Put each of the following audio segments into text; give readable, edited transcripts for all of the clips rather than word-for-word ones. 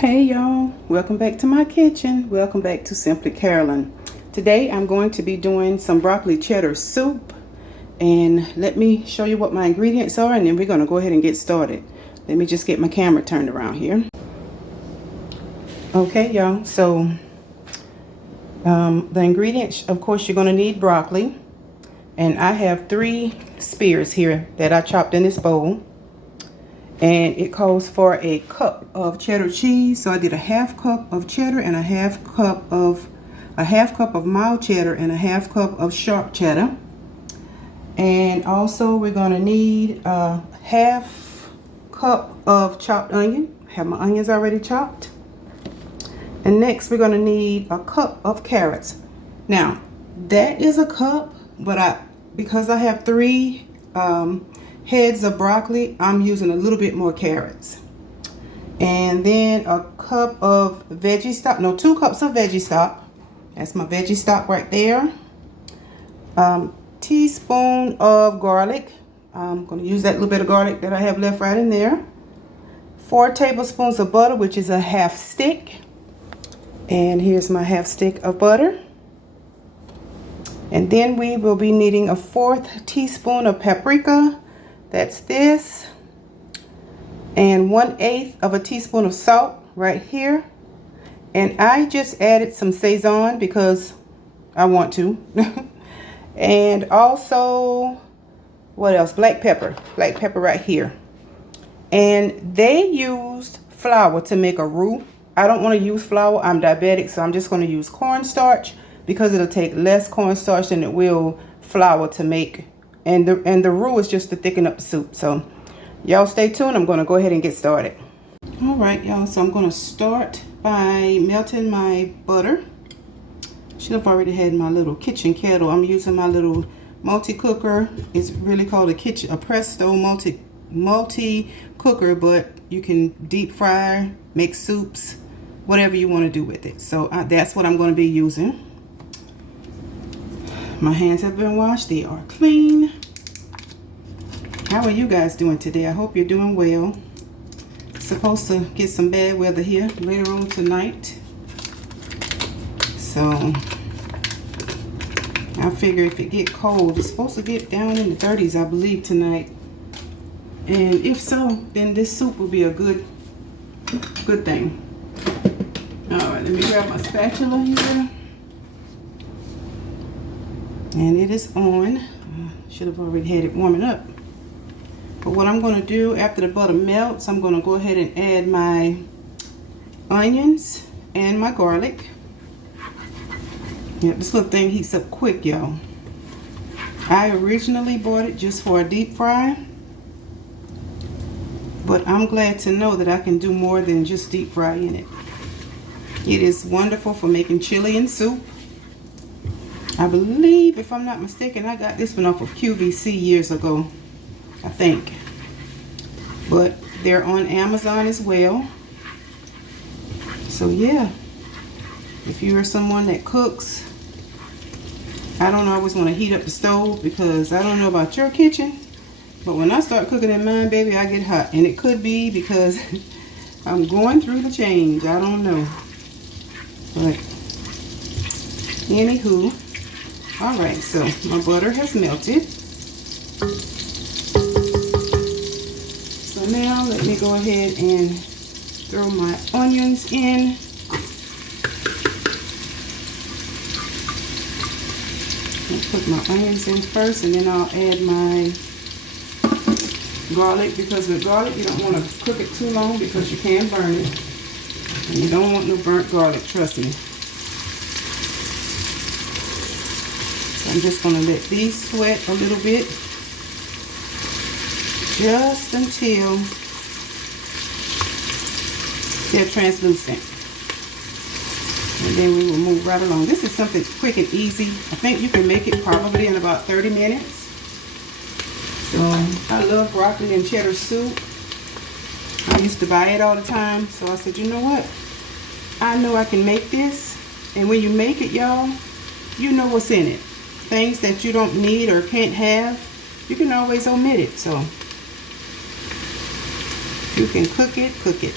Hey y'all, welcome back to my kitchen. Welcome back to Simply Carolyn. Today I'm going to be doing some broccoli cheddar soup, and let me show you what my ingredients are, and then we're going to go ahead and get started. Let me just get my camera turned around here. Okay y'all, so the ingredients, of course, you're going to need broccoli, and I have 3 spears here that I chopped in this bowl. And it calls for a cup of cheddar cheese. So I did a half cup of cheddar and a half cup of mild cheddar and a half cup of sharp cheddar. And also we're gonna need a half cup of chopped onion. I have my onions already chopped. And next we're gonna need a cup of carrots. Now that is a cup, but because I have 3 heads of broccoli, I'm using a little bit more carrots. And then a cup of veggie stock, no, 2 cups of veggie stock. That's my veggie stock right there. Teaspoon of garlic. I'm going to use that little bit of garlic that I have left right in there. 4 tablespoons of butter, which is a half stick. And here's my half stick of butter. And then we will be needing a 1/4 teaspoon of paprika. That's this, and 1/8 of a teaspoon of salt right here. And I just added some Sazon because I want to. And also, what else? Black pepper right here. And they used flour to make a roux. I don't want to use flour. I'm diabetic, so I'm just going to use cornstarch because it'll take less cornstarch than it will flour to make. And the roux is just to thicken up the soup. So y'all stay tuned. I'm going to go ahead and get started. All right, y'all. So I'm going to start by melting my butter. Should have already had my little kitchen kettle. I'm using my little multi-cooker. It's really called a Presto multi-cooker, but you can deep fry, make soups, whatever you want to do with it. So that's what I'm going to be using. My hands have been washed. They are clean. How are you guys doing today? I hope you're doing well. Supposed to get some bad weather here later on tonight. So I figure if it get cold, it's supposed to get down in the 30s, I believe, tonight. And if so, then this soup will be a good thing. All right, let me grab my spatula here. And it is on. Should have already had it warming up. But what I'm going to do after the butter melts, I'm going to go ahead and add my onions and my garlic. Yep, this little thing heats up quick, y'all. I originally bought it just for a deep fry, but I'm glad to know that I can do more than just deep fry in it. It is wonderful for making chili and soup. I believe, if I'm not mistaken, I got this one off of QVC years ago, I think. But they're on Amazon as well. So yeah, if you are someone that cooks, I don't always want to heat up the stove because I don't know about your kitchen, but when I start cooking in mine, baby, I get hot. And it could be because I'm going through the change. I don't know. But anywho. All right, so my butter has melted. So now let me go ahead and throw my onions in. I'll put my onions in first, and then I'll add my garlic, because with garlic you don't want to cook it too long because you can burn it. And you don't want no burnt garlic, trust me. I'm just going to let these sweat a little bit, just until they're translucent. And then we will move right along. This is something quick and easy. I think you can make it probably in about 30 minutes. So I love broccoli and cheddar soup. I used to buy it all the time. So I said, you know what? I know I can make this. And when you make it, y'all, you know what's in it. Things that you don't need or can't have, you can always omit it. So you can cook it, cook it.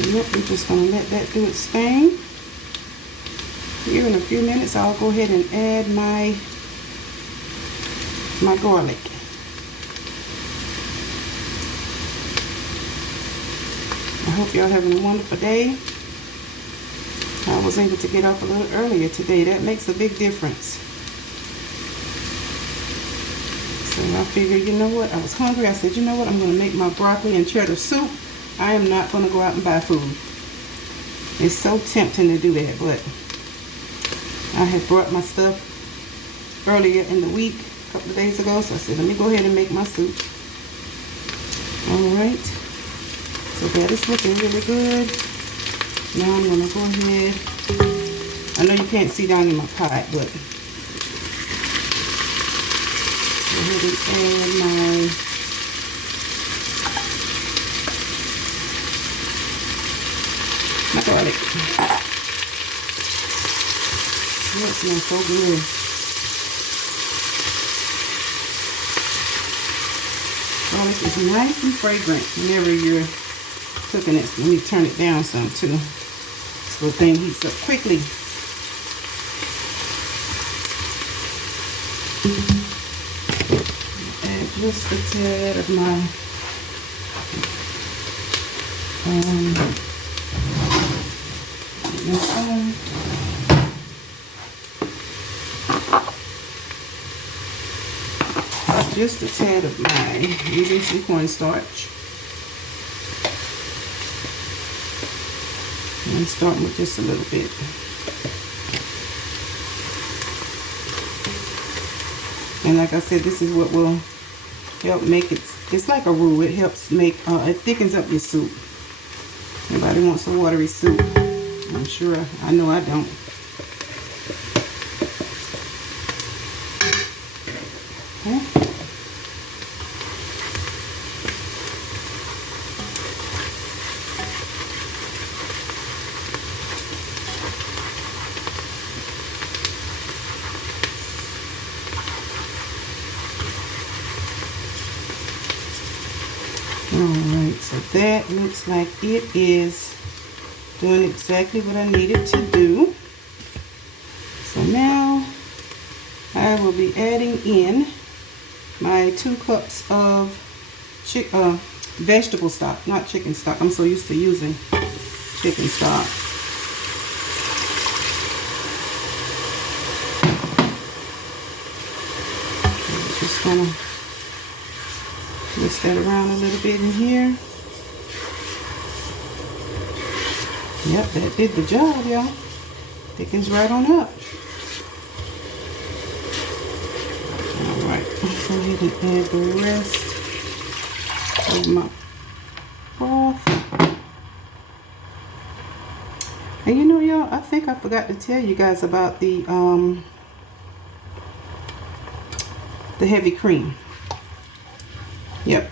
Yep, we're just gonna let that do its thing. Here in a few minutes, I'll go ahead and add my garlic. I hope y'all having a wonderful day. I was able to get up a little earlier today. That makes a big difference. So I figured, you know what? I was hungry. I said, you know what? I'm going to make my broccoli and cheddar soup. I am not going to go out and buy food. It's so tempting to do that, but I had brought my stuff earlier in the week, a couple of days ago, so I said, let me go ahead and make my soup. Alright, so that is looking really good. Now I'm going to go ahead, I know you can't see down in my pot, but go ahead and add my garlic. Oh, it smells so good. Garlic is nice and fragrant whenever you're cooking it. Let me turn it down some too. This little thing heats up quickly. Add just a tad of my this one. Just a tad of mine, using some cornstarch. I'm starting with just a little bit. And like I said, this is what will help make it, it's like a roux. It helps make, it thickens up your soup. Nobody wants a watery soup. I'm sure, I know I don't. Okay. Alright, so that looks like it is doing exactly what I needed to do. So now I will be adding in my 2 cups of vegetable stock, not chicken stock. I'm so used to using chicken stock. Just gonna twist that around a little bit in here. Yep, that did the job, y'all. Thickens right on up. Alright, let's go ahead and add the rest of my broth. And you know, y'all, I think I forgot to tell you guys about the heavy cream. Yep.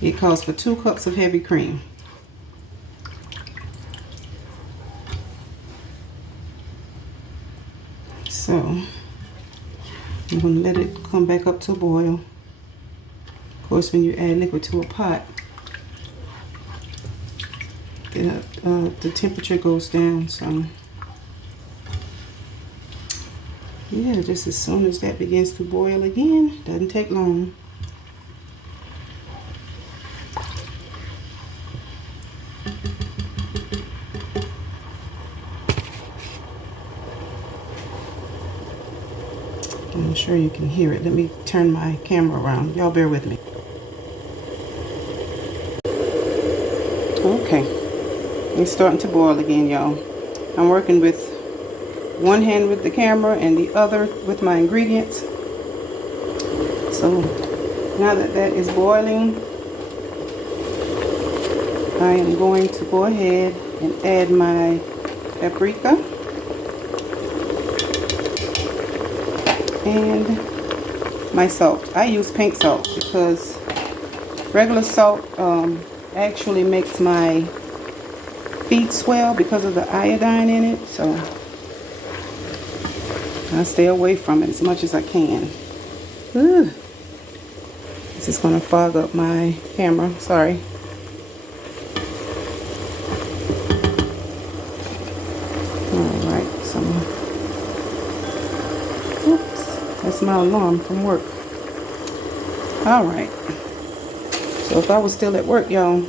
It calls for 2 cups of heavy cream. So, I'm going to let it come back up to a boil. Of course, when you add liquid to a pot, the temperature goes down. So, yeah, just as soon as that begins to boil again, doesn't take long. I'm sure you can hear it. Let me turn my camera around. Y'all bear with me. Okay. It's starting to boil again, y'all. I'm working with one hand with the camera and the other with my ingredients. So now that that is boiling, I am going to go ahead and add my paprika and my salt. I use pink salt because regular salt actually makes my feet swell because of the iodine in it, so I stay away from it as much as I can. Ooh. This is going to fog up my camera, sorry. Oops, that's my alarm from work. All right. So if I was still at work, y'all,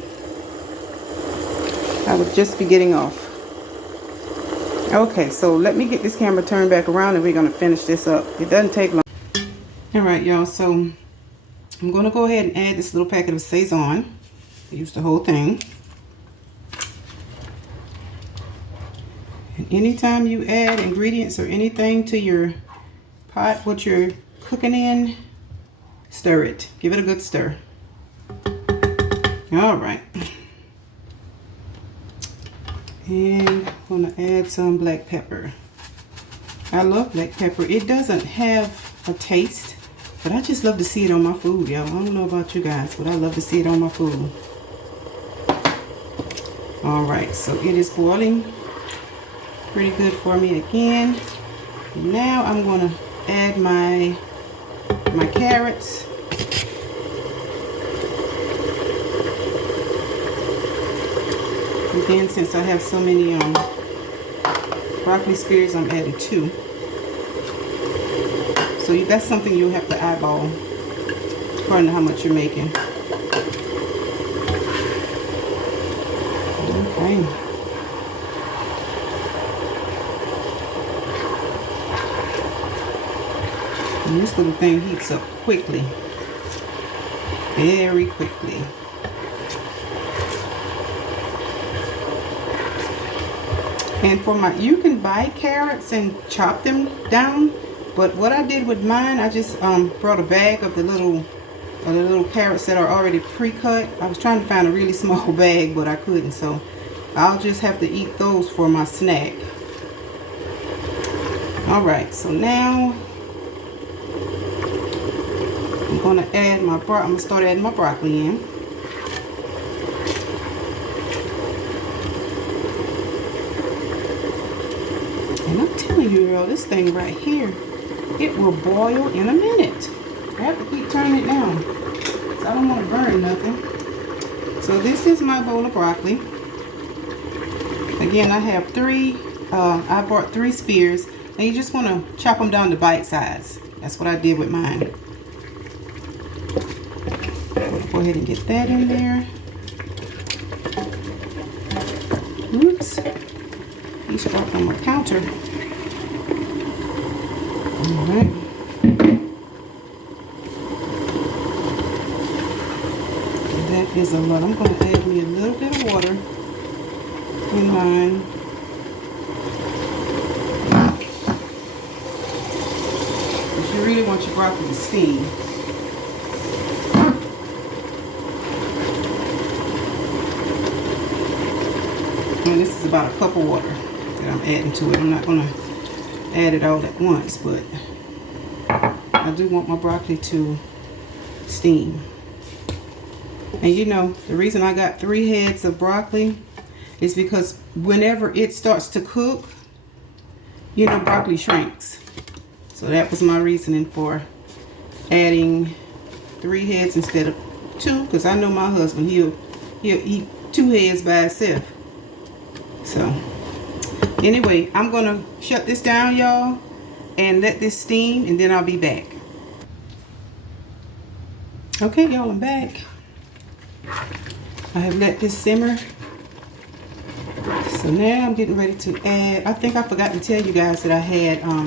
I would just be getting off. Okay, so let me get this camera turned back around and we're going to finish this up. It doesn't take long. All right, y'all, so I'm going to go ahead and add this little packet of Saison. Use the whole thing. And anytime you add ingredients or anything to your pot, what you're cooking in, stir it. Give it a good stir. All right. And I'm going to add some black pepper. I love black pepper. It doesn't have a taste, but I just love to see it on my food, y'all. I don't know about you guys, but I love to see it on my food. All right, so it is boiling pretty good for me again. Now I'm going to add my carrots. And then since I have so many broccoli spears, I'm adding 2. So that's something you'll have to eyeball according to how much you're making. Okay. And this little thing heats up quickly, very quickly. And for you can buy carrots and chop them down, but what I did with mine, I just brought a bag of the little carrots that are already pre-cut. I was trying to find a really small bag, but I couldn't, so I'll just have to eat those for my snack. All right, so now I'm going to add I'm going to start adding my broccoli in. And I'm telling you, girl, this thing right here, it will boil in a minute. I have to keep turning it down, because I don't want to burn nothing. So this is my bowl of broccoli. Again, I have I bought 3 spears, and you just want to chop them down to bite size. That's what I did with mine. Go ahead and get that in there. Oops. He's dropped on my counter. Alright. That is a lot. I'm going to add me a little bit of water in mine. Because you really want your broccoli to steam. And this is about a cup of water that I'm adding to it. I'm not going to add it all at once, but I do want my broccoli to steam. And you know, the reason I got 3 heads of broccoli is because whenever it starts to cook, you know, broccoli shrinks. So that was my reasoning for adding 3 heads instead of 2, because I know my husband, he'll eat 2 heads by itself. So anyway, I'm gonna shut this down, y'all, and let this steam, and then I'll be back. Okay, y'all, I'm back. I have let this simmer. So now I'm getting ready to add, I think I forgot to tell you guys that I had, I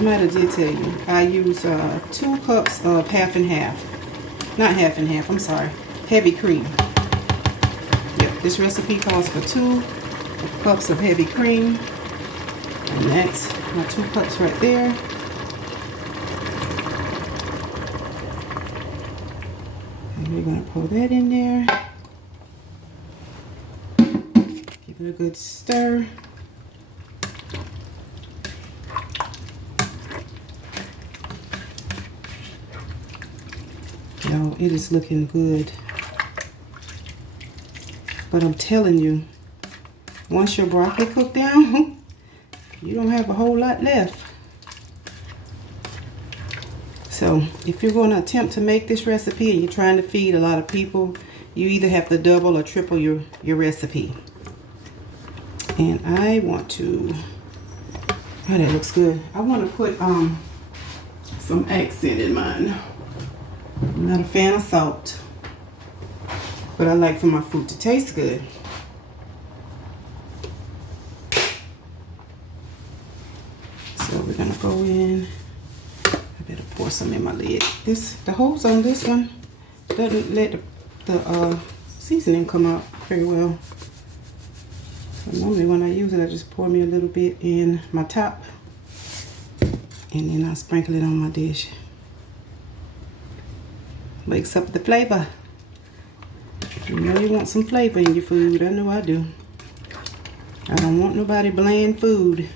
might have did tell you, I use 2 cups of half and half. Not half and half, I'm sorry, heavy cream. Yep, this recipe calls for 2 cups of heavy cream. And that's my 2 cups right there. And we're going to pour that in there. Give it a good stir. Y'all, it is looking good. But I'm telling you, once your broccoli cooked down, you don't have a whole lot left. So if you're going to attempt to make this recipe and you're trying to feed a lot of people, you either have to double or triple your recipe. And I want to Oh, that looks good. I want to put some accent in mine. I'm not a fan of salt, but I like for my food to taste good. So we're gonna go in. I better pour some in my lid. The holes on this one doesn't let the seasoning come out very well. So normally when I use it, I just pour me a little bit in my top, and then I sprinkle it on my dish. Wakes up the flavor. You know you want some flavor in your food. I know I do. I don't want nobody bland food.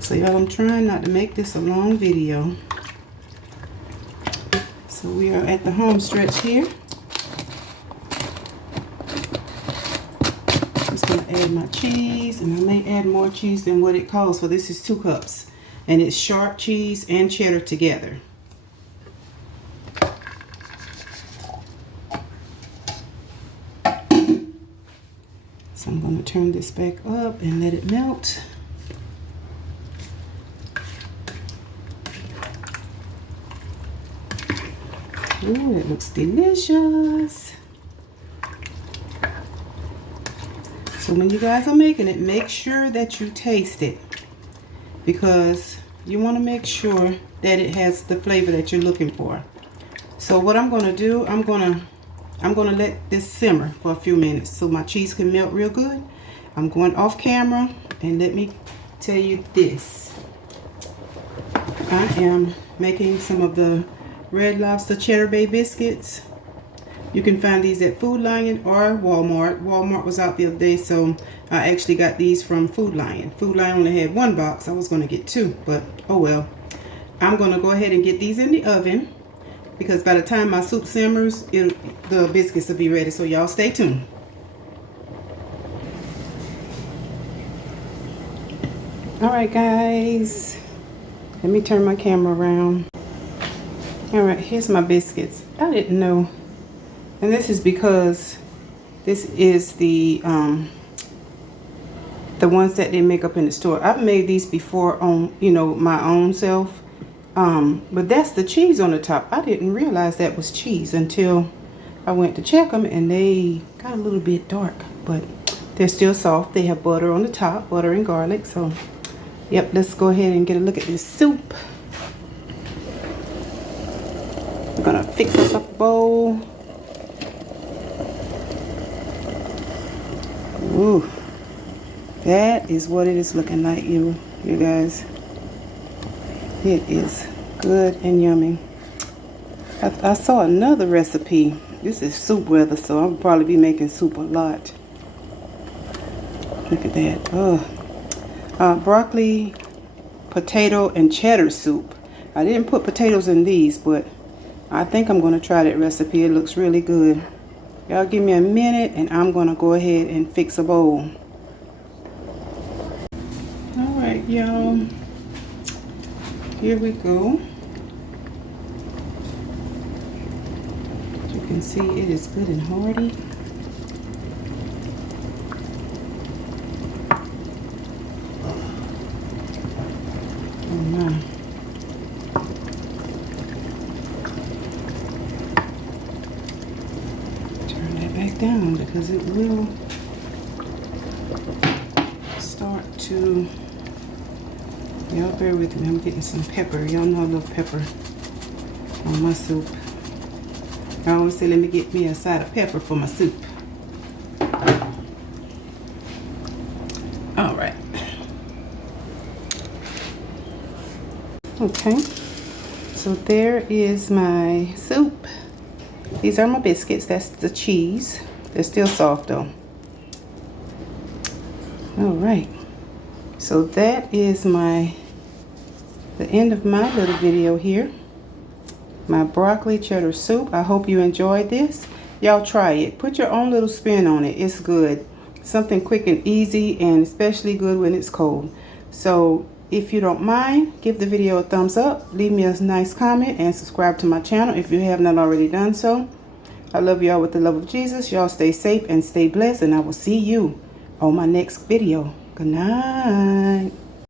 So y'all, I'm trying not to make this a long video. So we are at the home stretch here. Just gonna add my cheese, and I may add more cheese than what it calls for. This is 2 cups, and it's sharp cheese and cheddar together. So I'm gonna turn this back up and let it melt. Ooh, it looks delicious. So when you guys are making it, make sure that you taste it, because you want to make sure that it has the flavor that you're looking for. So what I'm going to do, I'm going to let this simmer for a few minutes so my cheese can melt real good. I'm going off camera, and let me tell you this. I am making some of the Red Lobster Cheddar Bay biscuits. You can find these at Food Lion or Walmart. Walmart was out the other day, so I actually got these from Food Lion. Food Lion only had 1 box. I was going to get 2, but oh well. I'm going to go ahead and get these in the oven, because by the time my soup simmers, the biscuits will be ready. So y'all stay tuned. Alright guys, let me turn my camera around. Alright, here's my biscuits. I didn't know, and this is because this is the ones that they make up in the store. I've made these before on, you know, my own self, but that's the cheese on the top. I didn't realize that was cheese until I went to check them, and they got a little bit dark, but they're still soft. They have butter on the top, butter and garlic. So yep, let's go ahead and get a look at this soup. I'm gonna fix us up a bowl. Ooh, that is what it is looking like, you guys. It is good and yummy. I saw another recipe. This is soup weather, so I'll probably be making soup a lot. Look at that. Oh, broccoli, potato, and cheddar soup. I didn't put potatoes in these, but I think I'm going to try that recipe. It looks really good. Y'all give me a minute, and I'm going to go ahead and fix a bowl. Alright, y'all. Here we go. As you can see, it is good and hearty. Oh my. Down, because it will start to, y'all bear with me, I'm getting some pepper. Y'all know I love pepper on my soup. I always say, let me get me a side of pepper for my soup. All right. Okay, so there is my soup. These are my biscuits. That's the cheese. They're still soft though. All right. So that is the end of my little video here. My broccoli cheddar soup. I hope you enjoyed this. Y'all try it. Put your own little spin on it. It's good. Something quick and easy, and especially good when it's cold. So if you don't mind, give the video a thumbs up, leave me a nice comment, and subscribe to my channel if you have not already done so. I love y'all with the love of Jesus. Y'all stay safe and stay blessed, and I will see you on my next video. Good night.